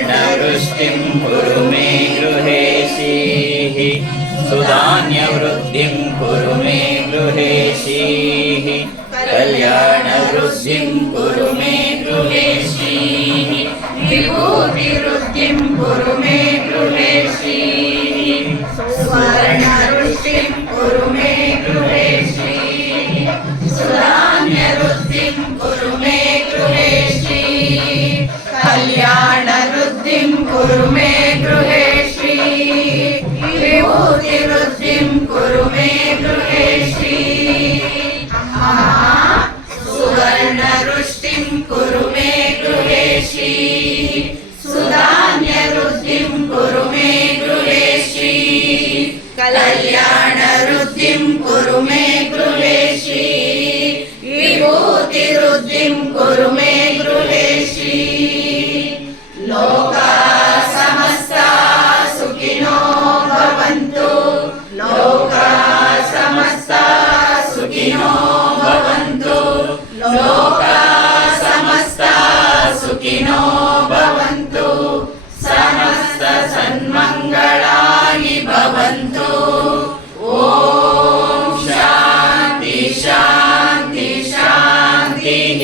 सुवर्णवृष्टिं कुरु मे गृहे श्रीः सुधान्यवृद्धिं कुरु मे गृहे श्रीः कल्याणवृद्धिं कुरु मे गृहे श्रीः विभूतिवृद्धिं कुरु मे गृहे श्रीः सुवर्णवृष्टिं कुरु मे गृहे श्रीः सुधान्यवृद्धिं कुरु मे गृहे श्रीः कल्याणवृद्धिं कुरु मे गृहे श्रीः विभूतिवृद्धिं कुरु मे गृहे श्रीः सुवर्णवृष्टिं कुरु मे गृहे श्रीः सुधान्यवृद्धिं कुरु मे गृहे श्रीः कल्याणवृद्धिं कुरु मे गृहे श्रीः विभूतिवृद्धिं कुरु मे गृहे श्रीः लोका समस्ता सुखिनो भवन्तु लोका समस्ता सुखिनो भवन्तु लोका समस्ता सुखिनो भवन्तु समस्त सन्मङ्गलानि भवन्तु ॐ शान्ति शान्ति शान्तिः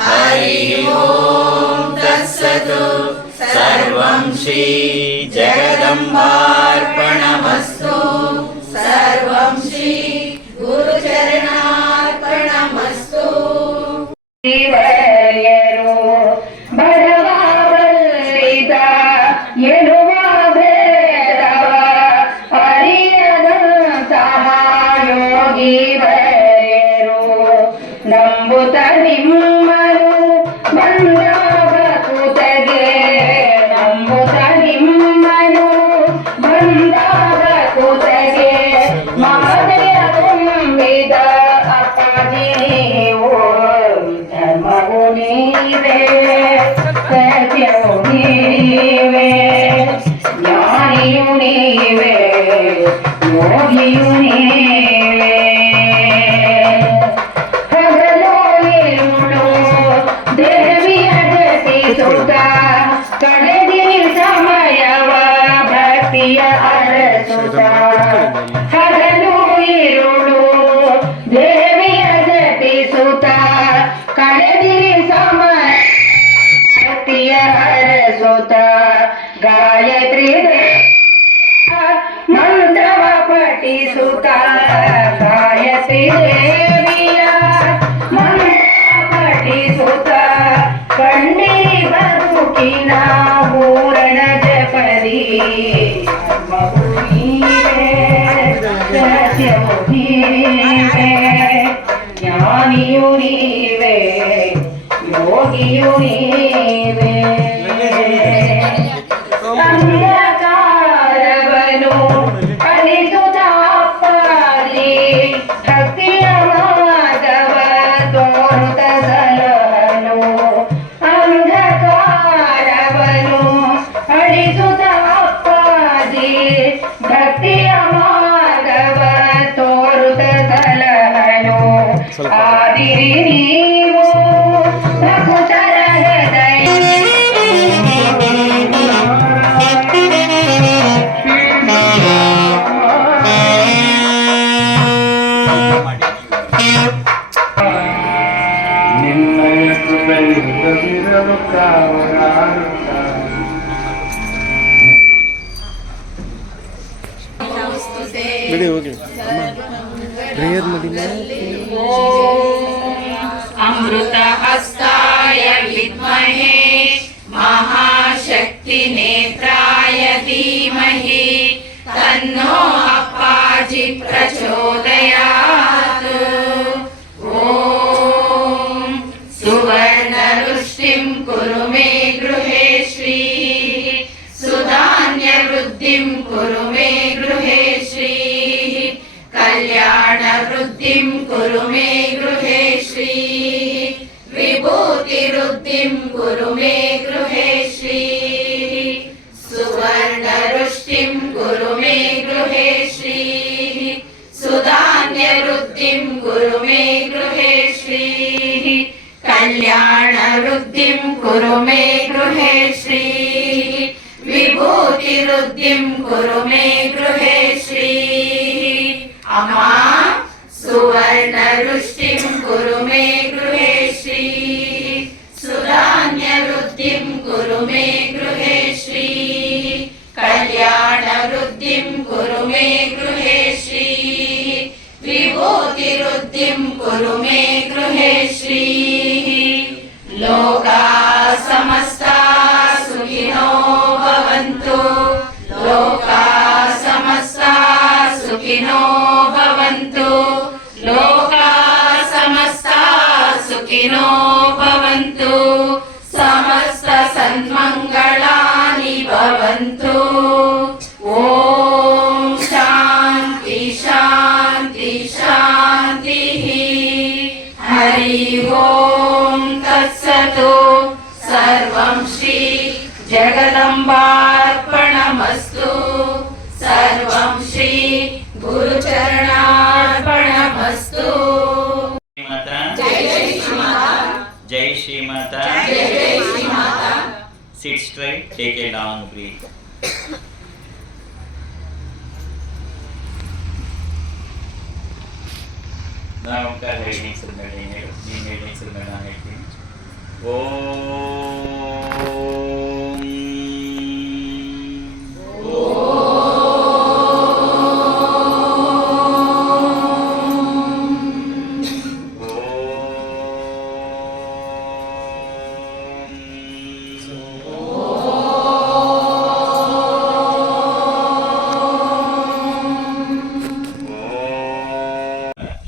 हरि ॐ तत्सत् सर्वं श्री जगदम्बार्पणमस्तु सर्वं श्री गुरुचरणार्पणमस्तु ದೇವರ್ಯರು ಬಡವಬಲ್ಲಿದ ಎನ್ನುವ ಭೇದವ ಅರಿಯದಂತಹ ಯೋಗಿ ವರ್ಯರು ನಂಬುತ್ತ ನಿಮ್ಮನು ಬಂದ ಭಕುತಗೆ ನಂಬುತ್ತ ನಿಮ್ಮನು ಬಂದ ಭಕುತಗೆ ಮಾದೆಯ ತುಂಬಿದ ಅಪ್ಪಾಜಿ ಧರ್ಮವು ನೀವೇ ಸತ್ಯವು ನೀವೇ ಜ್ಞಾನಿಯು ನೀವೇ ಯೋಗಿಯು ನೀವೇ ಹಗಲು ಇರುಳು ದೇವಿಯ ಜಪಿಸುತ್ತ ಕಡೆದಿರಿ ಸಮಯವ ಭಕ್ತಿಯ ಅರಸುತ್ತ ಹಗಲು ಇರುಳು ದೇವಿಯ ಜಪಿಸುತ್ತ ಕಡೆದಿರಿ ಸಮಯ ಭಕ್ತಿಯ ಅರಸುತ್ತ ಗಾಯತ್ರಿ ಮಂತ್ರವ ಪಠಿಸುತ್ತ ಗಾಯತ್ರಿ ದೇವಿಯ ಮಂತ್ರ ಪಠಿಸುತ್ತ ಕಂಡಿರಿ ಬದುಕಿನ ಪೂರಣ ಜಪದಿ ಧರ್ಮವು ನೀವೇ ಸತ್ಯವು ನೀವೇ ಜ್ಞಾನಿಯು ನೀವೇ ಯೋಗಿಯು ನೀವೇ ಅಂಧಕಾರವನು ಅಳಿಸುತ್ತ ಅಪ್ಪಾಜಿ ಭಕ್ತಿಯ ಮಾರ್ಗವ ತೋರುತ್ತ ಸಲಹನು ಅಂಧಕಾರವನು ಅಳಿಸುತ್ತ ಅಪ್ಪಾಜಿ ಭಕ್ತಿಯ ಮಾರ್ಗವ ತೋರುತ್ತ ಸಲಹನು ಆದಿರಿ ನೀವು ಭಕ್ತರ ಹೃದಯ ನಿನ್ನಯ ಕೃಪೆಯಿಲ್ಲದಿರಲು ಕಾವಲಾರುತ್ತ ಬಿಡಿ ಹೋಗಿ ಪ್ರೇಯರ್ ಮಾಡಿ ಅಮೃತ ಹಸ್ತಾಯ ವಿದ್ಮಹೇ ಮಹಾಶಕ್ತಿ ನೇತ್ರಾಯ ಧೀಮಹಿ ತನ್ನೋ ಅಪ್ಪಾಜಿ ಪ್ರಚೋದಯಾತ್ ಓಂ ಸುವರ್ಣವೃಷ್ಟಿಂ ಕುರು ಮೇ ಗೃಹೇ ಶ್ರೀಃ ಸುಧಾನ್ಯವೃದ್ಧಿಂ ಕುರು ಮೇ ಗೃಹೇ ಶ್ರೀಃ कल्याणवृद्धिं कुरु मे गृहे श्रीः विभूतिवृद्धिं कुरु मे गृहे श्रीः सुवर्णवृष्टिं कुरु मे गृहे श्रीः सुधान्यवृद्धिं कुरु मे गृहे श्रीः कल्याणवृद्धिं कुरु मे गृहे श्रीः विभूतिरुद्धिं कुरु मे गृहे श्रीः अमा सुवर्णरुष्टिं कुरु मे गृहे श्रीः सुधान्यवृद्धिं कुरु मे गृहे श्रीः कल्याणवृद्धिं कुरु मे गृहे श्रीः विभूतिवृद्धिं कुरु मे गृहे श्रीः लोकाः समस्ताः सुखिनो भवन्तु लोकाः समस्ताः सुखिनो भवन्तु लोकाः समस्ताः सुखिनो भवन्तु समस्त सन्मङ्गलानि भवन्तु ॐ शान्ति शान्ति शान्तिः हरि ओम तत्सतु सर्वं श्री जगदम्बार्पणमस्तु सर्वं श्री गुरुचरणार्पणमस्तु माता जय श्री माता जय श्री माता जय Shri Mata Sit straight, take a long breath. ನಾವು ಹೆಡ್ನಿಂಗ್ಸ್ ಮೇಲೆ ನೀನು ಹೆಡ್ನಿಂಗ್ಸ್ ಮೇಲೆ ನಾನು ಹೇಳ್ತೀನಿ.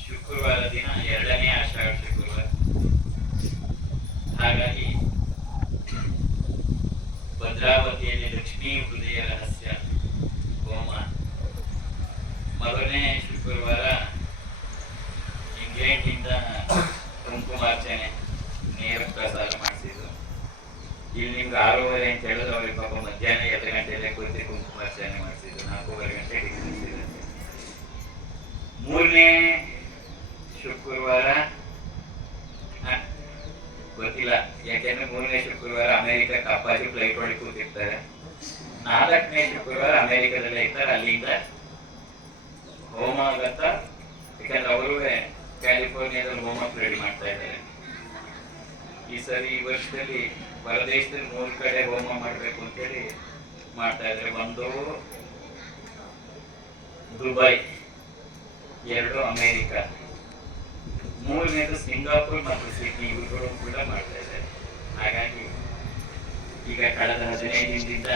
ಶುಕ್ರವಾರ ದಿನ 2ನೇ ಆಷಾಢ ಶುಕ್ರವಾರ. ಹಾಗಾಗಿ ಭದ್ರಾವತಿಯಲ್ಲಿ ಲಕ್ಷ್ಮೀ ಹೃದಯ ರಹಸ್ಯ ಹೋಮ ಮೊದಲನೇ ಶುಕ್ರವಾರ ಇಂಗ್ಲೆಂಡಿಂದ ಕುಂಕುಮಾರ್ಚನೆ ನೇರ ಪ್ರಸಾರ ಮಾಡಿಸಿದ್ರು. ಇಲ್ಲಿ ನಿಮ್ಗೆ 6:30 ಅಂತ ಹೇಳಿದ್ರು, ಅವ್ರಿಗೆ ಪಾಪ ಮಧ್ಯಾಹ್ನ 2 ಗಂಟೆಯಲ್ಲೇ ಕೂತಿ ಕುಂಕುಮಾರ್ಚನೆ ಮಾಡಿಸಿದ್ರು. 4:30 ಗಂಟೆ ಡಿಸ್ಟೆನ್ಸ್ ಇರುತ್ತೆ. 3ನೇ ಶುಕ್ರವಾರ ಗೊತ್ತಿಲ್ಲ, ಯಾಕೆಂದ್ರೆ 3ನೇ ಶುಕ್ರವಾರ ಅಮೆರಿಕಕ್ಕೆ ಅಪ್ಪಾಜಿ ಫ್ಲೈಟ್ ಒಳಗೆ ಕೂತಿರ್ತಾರೆ. 4ನೇ ಶುಕ್ರವಾರ ಅಮೆರಿಕದಲ್ಲೇ ಇರ್ತಾರೆ. ಅಲ್ಲಿಂದ ಹೋಮ ಆಗತ್ತ, ಯಾಕಂದ್ರೆ ಅವರು ಕ್ಯಾಲಿಫೋರ್ನಿಯಾದಲ್ಲಿ ಹೋಮಕ್ಕೆ ರೆಡಿ ಮಾಡ್ತಾ ಇದ್ದಾರೆ. ಈ ಸರಿ ಈ ವರ್ಷದಲ್ಲಿ ಹೊರದೇಶದಲ್ಲಿ 3 ಕಡೆ ಹೋಮ ಮಾಡಬೇಕು ಅಂತೇಳಿ ಮಾಡ್ತಾ ಇದ್ದಾರೆ. 1 ದುಬೈ, 2 ಅಮೆರಿಕ, 3ನೇದು ಸಿಂಗಾಪುರ್ ಮತ್ತು ಸಿಡ್ನಿ, ಇವುಗಳು ಕೂಡ ಮಾಡ್ತಾ ಇದ್ದಾರೆ. ಹಾಗಾಗಿ ಈಗ ಕಳೆದ 15 ದಿನದಿಂದ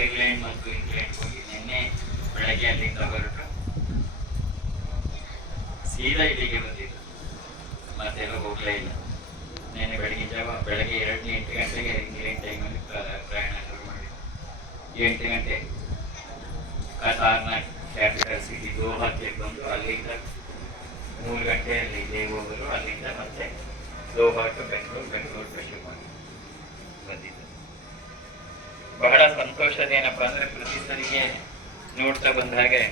ಐರ್ಲೆಂಡ್ ಮತ್ತು ಇಂಗ್ಲೆಂಡ್ ಹೋಗಿ ನಿನ್ನೆ ಬೆಳಗ್ಗೆ ಅಲ್ಲಿಂದ ಹೊರಟು ಸೀದಾ ಇಲ್ಲಿಗೆ ಬಂದಿದ್ದು, ಮತ್ತೆಲ್ಲ ಹೋಗ್ಲೇ ಇಲ್ಲ. ನಿನ್ನೆ ಬೆಳಗ್ಗೆ 8 ಗಂಟೆಗೆ ಇಂಗ್ಲೆಂಡ್ ಟೈಮಲ್ಲಿ ಪ್ರಯಾಣ ಶುರು ಮಾಡಿ 8 ಗಂಟೆ ಕತಾರ್ನ ಕ್ಯಾಪಿಟಲ್ ಸಿಟಿ ದೋಹಾಕ್ಕೆ ಬಂದು ಅಲ್ಲಿಂದ 3 ಗಂಟೆಯಲ್ಲಿ ಇದೇ ಹೋಗಲು, ಅಲ್ಲಿಂದ ಮತ್ತೆ ದೋಹಾ ಟು ಬೆಂಗಳೂರು ಶುರು ಮಾಡಿ ಬಂದಿದ್ದು. ಬಹಳ ಸಂತೋಷದೇನಪ್ಪ ಅಂದ್ರೆ ಪ್ರತಿ ಸರಿಗೆ ನೋಡ್ತಾ ಬಂದ ಹಾಗೆ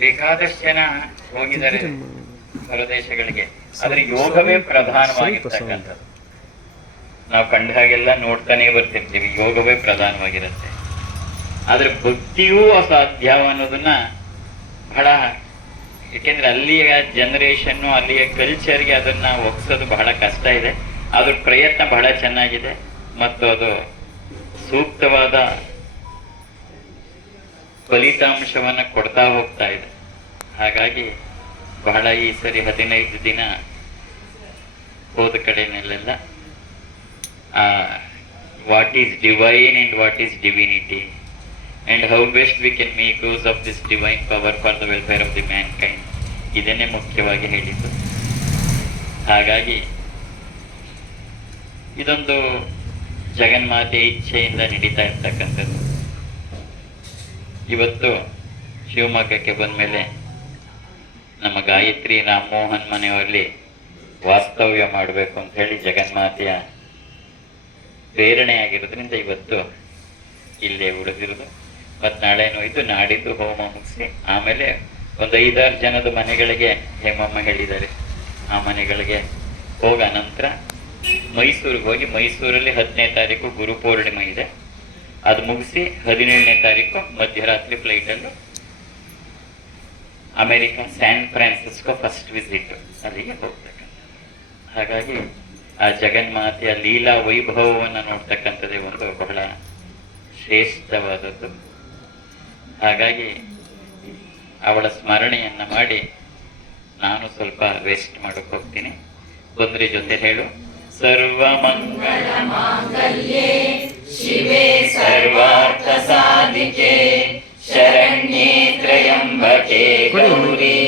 ಬೇಕಾದಷ್ಟು ಜನ ಹೋಗಿದ್ದಾರೆ ಹೊರದೇಶಗಳಿಗೆ, ಆದ್ರೆ ಯೋಗವೇ ಪ್ರಧಾನವಾಗಿರ್ತಕ್ಕಂಥದ್ದು. ನಾವು ಕಂಡ ಹಾಗೆಲ್ಲ ನೋಡ್ತಾನೆ ಬರ್ತಿರ್ತೀವಿ, ಯೋಗವೇ ಪ್ರಧಾನವಾಗಿರುತ್ತೆ. ಆದ್ರೆ ಭಕ್ತಿಯೂ ಅಸಾಧ್ಯ ಅನ್ನೋದನ್ನ ಬಹಳ, ಯಾಕೆಂದ್ರೆ ಅಲ್ಲಿಯ ಜನರೇಷನ್ನು ಅಲ್ಲಿಯ ಕಲ್ಚರ್ಗೆ ಅದನ್ನ ಒಗ್ಸೋದು ಬಹಳ ಕಷ್ಟ ಇದೆ. ಅದ್ರ ಪ್ರಯತ್ನ ಬಹಳ ಚೆನ್ನಾಗಿದೆ ಮತ್ತು ಅದು ಸೂಕ್ತವಾದ ಫಲಿತಾಂಶವನ್ನ ಕೊಡ್ತಾ ಹೋಗ್ತಾ ಇದೆ. ಹಾಗಾಗಿ ಬಹಳ ಈ ಸರಿ 15 ದಿನ ಹೋದ ಕಡೆನಲ್ಲೆಲ್ಲ what is divine and what is divinity and how best we can make use of this divine power for the welfare of the mankind, ಇದನ್ನೇ ಮುಖ್ಯವಾಗಿ ಹೇಳಿದ್ದು. ಹಾಗಾಗಿ ಇದೊಂದು ಜಗನ್ಮಾತೆ ಇಚ್ಛೆಯಿಂದ ನಡೀತಾ ಇರ್ತಕ್ಕಂಥದ್ದು. ಇವತ್ತು ಶಿವಮೊಗ್ಗಕ್ಕೆ ಬಂದ ಮೇಲೆ ನಮ್ಮ ಗಾಯತ್ರಿ ರಾಮಮೋಹನ್ ಮನೆಯಲ್ಲಿ ವಾಸ್ತವ್ಯ ಮಾಡಬೇಕು ಅಂತ ಹೇಳಿ ಜಗನ್ಮಾತೆಯ ಪ್ರೇರಣೆ ಆಗಿರೋದ್ರಿಂದ ಇವತ್ತು ಇಲ್ಲೇ ಉಳಿದಿರೋದು. ಮತ್ತು ನಾಳೆನೂ ಇದು, ನಾಡಿದ್ದು ಹೋಮ ಮುಗಿಸಿ ಆಮೇಲೆ ಒಂದು 5-6 ಜನದ ಮನೆಗಳಿಗೆ ಹೇಮಮ್ಮ ಹೇಳಿದ್ದಾರೆ, ಆ ಮನೆಗಳಿಗೆ ಹೋಗ ನಂತರ ಮೈಸೂರಿಗೆ ಹೋಗಿ ಮೈಸೂರಲ್ಲಿ 10ನೇ ತಾರೀಕು ಗುರುಪೂರ್ಣಿಮೆ ಇದೆ, ಅದು ಮುಗಿಸಿ 17ನೇ ತಾರೀಕು ಮಧ್ಯರಾತ್ರಿ ಫ್ಲೈಟಲ್ಲೂ America San Francisco first visit, ಅಲ್ಲಿಗೆ ಹೋಗ್ತಕ್ಕಂಥ. ಹಾಗಾಗಿ ಆ ಜಗನ್ಮಾತೆಯ ಲೀಲಾ ವೈಭವವನ್ನು ನೋಡ್ತಕ್ಕಂಥದ್ದೇ ಒಂದು ಬಹಳ ಶ್ರೇಷ್ಠವಾದದ್ದು. ಹಾಗಾಗಿ ಅವಳ ಸ್ಮರಣೆಯನ್ನ ಮಾಡಿ ನಾನು ಸ್ವಲ್ಪ ವೇಸ್ಟ್ ಮಾಡಕ್ಕೆ ಹೋಗ್ತೀನಿ. ಬಂದ್ರೆ ಜೊತೆ ಹೇಳು, ಸರ್ವಮಂಗಳ ಮಾಂಗಲ್ಯೆ ಶಿವೆ ಸರ್ವಾರ್ಥ ಸಾಧಿಕೆ ಶರಣ್ಯೇ ತ್ರ್ಯಂಬಕೆ ಗೌರಿ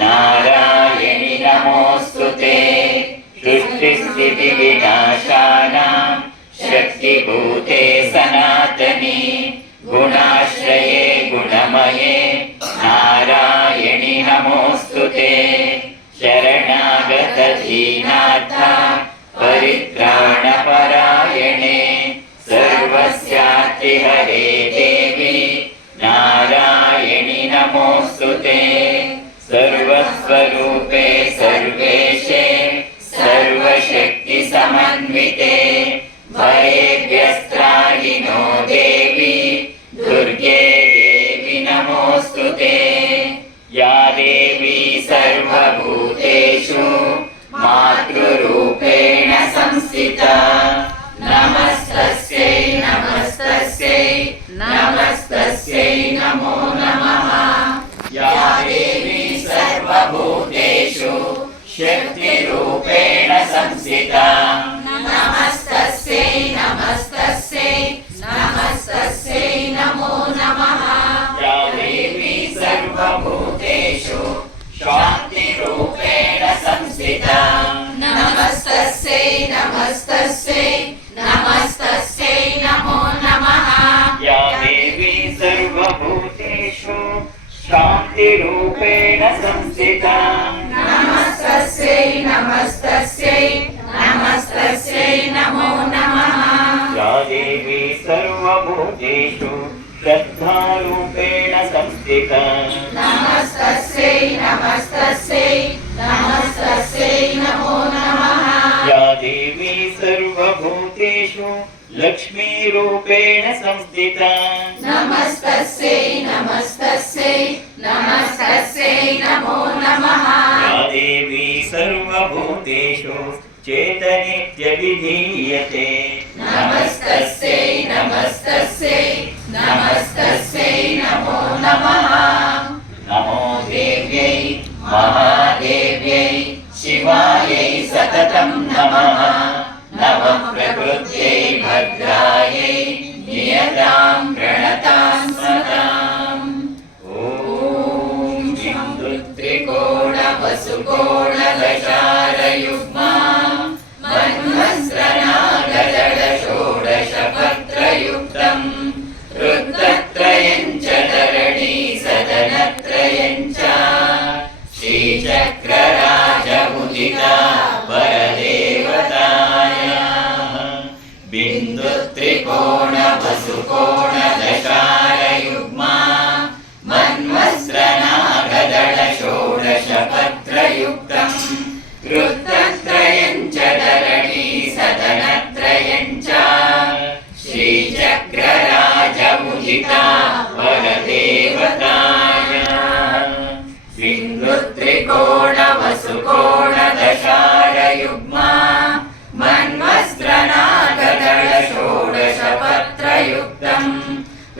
ನಾರಾಯಣಿ ನಮೋಸ್ತುತೆ. ಸೃಷ್ಟಿಸ್ಥಿತಿ ವಿನಾಶಾನಾಂ ಶಕ್ತಿಭೂತೆ ಸನಾತನಿ ಗುಣಾಶ್ರಯೇ ಗುಣಮಯೇ ನಾರಾಯಣಿ ನಮೋಸ್ತುತೆ. ಶರಣಾಗತ ದೀನಾರ್ಥ ಪರಿತ್ರಾಣ ಪರಾಯಣೆ ಸರ್ವಸ್ಯಾರ್ತಿ ಹರೇ ದೇವಿ ನಾರಾಯಣಿ ನಮೋಸ್ತುತೆ. ಸರ್ವಸ್ವರೂಪೇ ಸರ್ವೇಶೇ ಸರ್ವಶಕ್ತಿ ಸಮನ್ವಿತೆ ಭಯೇಭ್ಯಸ್ತ್ರಾಹಿ ನೋ ದೇವಿ ದುರ್ಗೆ ದೇವಿ ನಮೋಸ್ತುತೆ. ಯಾ ದೇವಿ ಸರ್ವಭೂತೇಷು ಮಾತೃರೂಪೇಣ ಸಂಸ್ಥಿತಾ ನಮಸ್ತಸ್ಯೈ ನಮಸ್ತಸ್ಯೈ ನಮಸ್ತಸ್ಯೈ ನಮೋ ನಮಃ. ಯಾ ದೇವಿ ಸರ್ವಭೂತೇಷು ಶಕ್ತಿರೂಪೇಣ ಸಂಸ್ಥಿತಾ ನಮಸ್ತಸ್ಯೈ ನಮಸ್ತಸ್ಯೈ ನಮಸ್ತಸ್ಯೈ ನಮೋ ನಮಃ. ಯಾ ದೇವಿ ಸರ್ವಭೂತೇಷು ಶಾಂತಿರೂಪೇಣ ಸಂಸ್ಥಿತಾ ನಮಸ್ತಸ್ಯೈ ನಮಸ್ತಸ್ಯೈ ನಮಸ್ತಸ್ಯೈ ನಮೋ ನಮಃ. ಯಾ ದೇವಿ ಸರ್ವಭೂತೇಷು ಶಾಂತಿರೂಪೇಣ ಸಂಸ್ಥಿತಾ ನಮಸ್ತಸ್ಯೈ ನಮಸ್ತಸ್ಯೈ ನಮಸ್ತಸ್ಯೈ ನಮೋ ನಮಃ. ಯಾ ದೇವಿ ಸರ್ವಭೂತೇಷು ಶ್ರದ್ಧಾರೂಪೇಣ ಸಂಸ್ಥಿತಾ ನಮಸ್ತಸ್ಯೈ ನಮಸ್ತಸ್ಯೈ ನಮಸ್ತಸ್ಯೈ ನಮೋ ನಮಃ. ಯಾ ದೇವಿ ಸರ್ವಭೂತೇಷು ಲಕ್ಷ್ಮೀರೂಪೇಣ ಸಂಸ್ಥಿತಾ ನಮಸ್ತಸ್ಯೈ ನಮಸ್ತಸ್ಯೈ ನಮಸ್ತಸ್ಯೈ ನಮೋ ನಮಃ. ಯಾ ದೇವಿ ಸರ್ವಭೂತೇಷು ಚೇತನಿತ್ಯವಿಧೀಯತೆ ನಮಸ್ತಸ್ಯೈ ನಮಸ್ತಸ್ಯೈ ನಮಸ್ತಸ್ಯೈ ನಮೋ ನಮಃ. ನಮೋ ದೇವ್ಯೈ ಮಹಾದೇವ್ಯೈ ಶಿವಾಯೈ ಸತತಂ ನಮಃ. ನಮಃ ಪ್ರಕೃತ್ಯೈ ಭದ್ರಾಯೈ ನಿಯತಾಂ ಪ್ರಣತಾಂ ಸದಾಂ. ಓಂ ಬಿಂದುತ್ರಿಕೋಣ ವಸುಕೋಣ ದಶಾರಯುಗ್ಮ ಮನ್ವಸ್ತ್ರನಾಗದಳ ಷೋಡಶಪತ್ರಯುಕ್ತಂ ರುದ್ರತ್ರಯಂಚ ಧರಣಿ ಸದನತ್ರಯಂಚ ಶ್ರೀಚಕ್ರರಾಜ ಉದಿತಾ ಪರದೇವತಾಯ. ಬಿಂದುತ್ರಿಕೋಣ ವಸುಕೋಣ ದಶಾರಯುಗ್ಮ ಮನ್ವಸ್ತ್ರನಾಗದಳ ಷೋಡಶಪತ್ರಯುಕ್ತಂ ರುದ್ರತ್ರಯಂಚ ಧರಣಿ ಸದನತ್ರಯಂಚ ಶ್ರೀಚಕ್ರರಾಜ ಉದಿತಾ ಪರದೇವತಾಯ. ಬಿಂದುತ್ರಿಕೋಣ ವಸುಕೋಣ ದಶಾರಯುಗ್ಮ ಮನ್ವಸ್ತ್ರನಾಗದಳ ಷೋಡಶಪತ್ರಯುಕ್ತಂ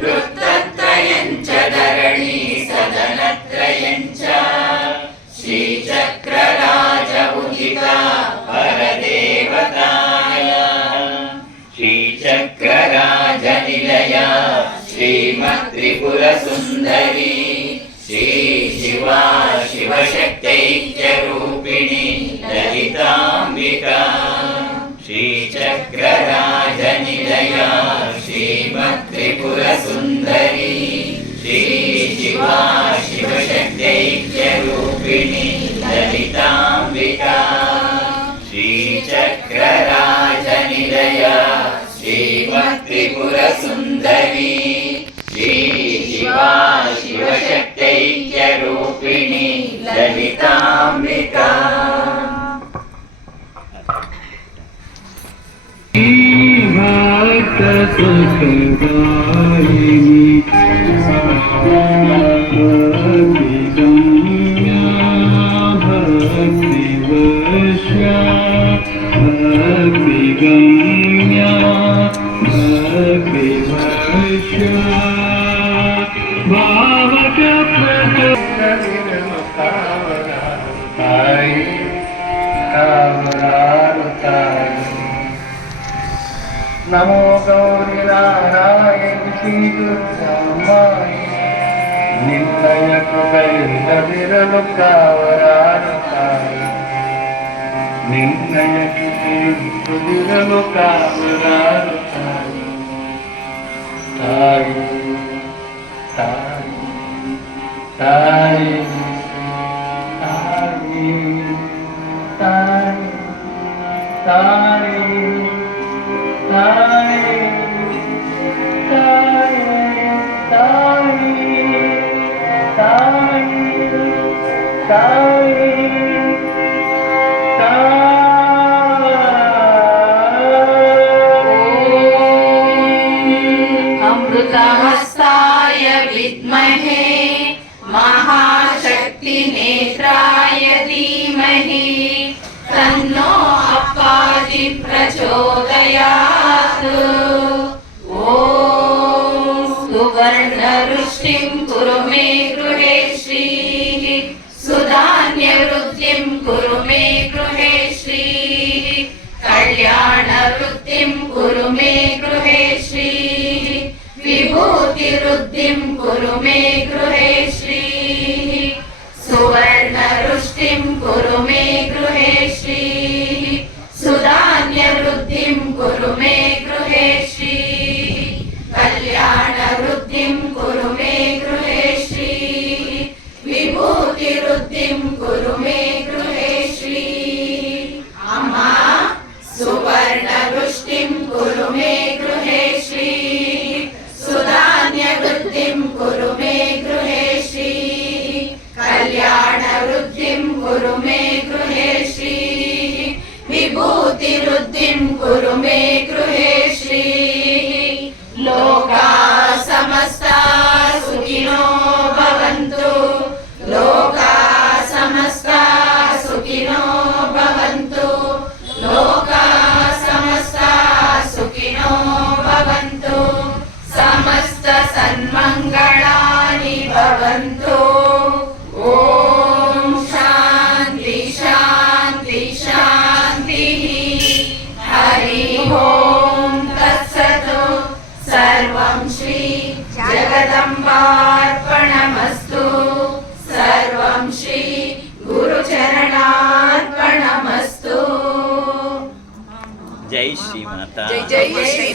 ರುದ್ರತ್ರಯಂಚ ಧರಣಿ ಸದನತ್ರಯಂಚ ಶ್ರೀಚಕ್ರರಾಜ ಉದಿತಾ ಪರದೇವತಾಯ. ಶ್ರೀಚಕ್ರರಾಜ ನಿಲಯ ಶ್ರೀಮತ್ತ್ರಿಪುರ ಸುಂದರಿ ಶ್ರೀ ಶಿವಾ ಶಿವಶಕ್ತೈಕ್ಯ ರೂಪಿಣಿ ಲಲಿತಾಂಬಿಕಾ. ಶ್ರೀಚಕ್ರರಾಜ ನಿಲಯ ಶ್ರೀಮತ್ತ್ರಿಪುರ ಸುಂದರಿ ಶ್ರೀ ಶಿವಾ ಶಿವಶಕ್ತೈಕ್ಯ ರೂಪಿಣಿ ಲಲಿತಾಂಬಿಕಾ. ಶ್ರೀಚಕ್ರರಾಜ ನಿಲಯ ಶ್ರೀಮತ್ತ್ರಿಪುರ ಸುಂದರಿ ಶ್ರೀ ಶಿವಾ ಶಿವಶಕ್ತೈಕ್ಯ ರೂಪಿಣಿ ಲಲಿತಾಂಬಿಕಾ. सुखदायिनी भक्तिगम्या भक्तिवर्षा भक्तिगम्या भक्तिवर्षा भावक नमो गौरी नारायण श्री दुर्गामाई निंदय कृपैल विरल कावरानुताई निंदय कृपैल विरल कावरानुताई ताई ताई ताई ताई ताई अमृतहस्ताय विद्महे महाशक्तिनेत्राय धीमहि तन्नो अप्पाजि प्रचोदयात् ॐ सुवर्णरुष्टिं कुरु मे गृहे श्रीः सुधान्यवृद्धिं कुरु मे गृहे श्रीः कल्याणवृद्धिं कुरु मे गृहे श्रीः विभूतिवृद्धिं कुरु मे गृहे श्रीः सुवर्णरुष्टिं कुरु मे गृहे श्रीः सुधान्यवृद्धिं कुरु मे गृहे श्रीः कल्याणवृद्धिं कुरु मे गृहे श्रीः विभूतिवृद्धिं कुरु मे गृहे श्रीः अम्मा सुवर्णवृष्टिं कुरु मे गृहे श्रीः सुधान्यवृद्धिं कुरु मे गृहे श्रीः कल्याणवृद्धिं कुरु मे गृहे श्रीः विभूतिवृद्धिं कुरु मे गृहे श्रीः लोका समस्ता सुखिनो भवन्तु लोका समस्ता सुखिनो भवन्तु लोका समस्ता सुखिनो भवन्तु समस्त सन्मङ्गलानि भवन्तु ॐ शान्ति शान्ति शान्तिः हरि ओं तत्सत् सर्वं श्री जगदम्बार्पणमस्तु सर्वं श्री गुरुचरणार्पणमस्तु जय श्री माता जय जय श्री